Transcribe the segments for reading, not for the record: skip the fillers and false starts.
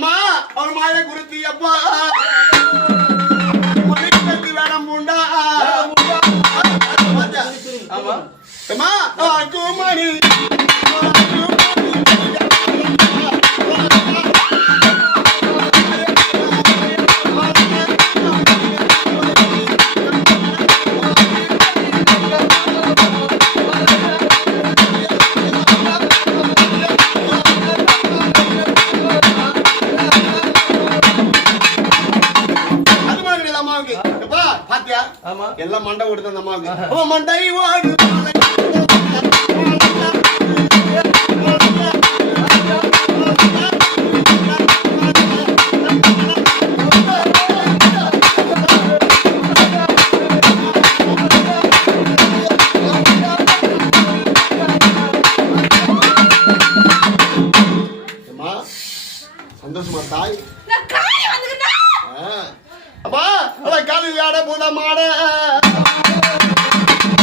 அம்மா அவர் மாய குறித்தி அப்பா மணிக்கு வேடம் பூண்டா ஆமா அம்மா குமணி எல்லாம் மண்டை ஓடுது அந்த அம்மாவுக்கு மண்டை ஓடு சந்தோஷமா தாய் அப்பா காலி ஆட பூத மாட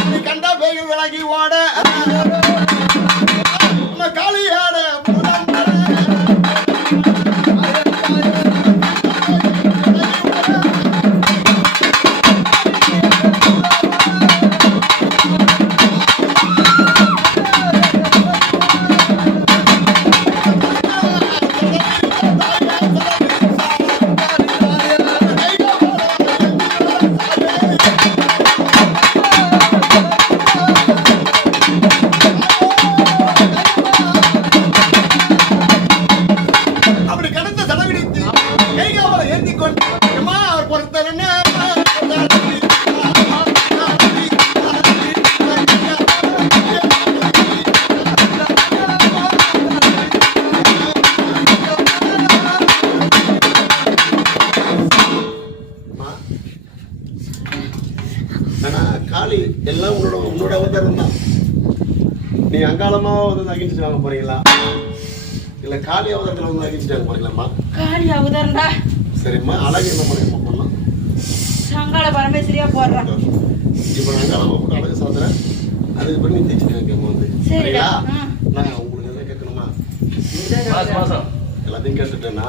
நீ கண்டா பேய் விலகி ஓட காலி ஆட பூத மாட காளி எல்லாம் உன்னோட அவதாரம் தான். நீ அங்காளமா வந்து அகிழ்ச்சி வாங்க போறீங்களா இல்ல காளி அவதாரத்துல வந்து அகிழ்ச்சி வாங்க போறீங்களாம்மா? காளி அவதாரம்டா. சரிம்மா, அழகு என்ன பண்ண பண்ணலாம்? அங்காள பரமேஸ்வரியா போடுறேன். இப்ப அங்காளமா போட்டு அழகு சாத்துறேன். அதுக்கு பண்ணி தேய்ச்சிட்டு வந்து சரிங்களா? நான் உங்களுக்கு எதாவது கேட்கணுமா? எல்லாத்தையும் கேட்டுட்டேன்னா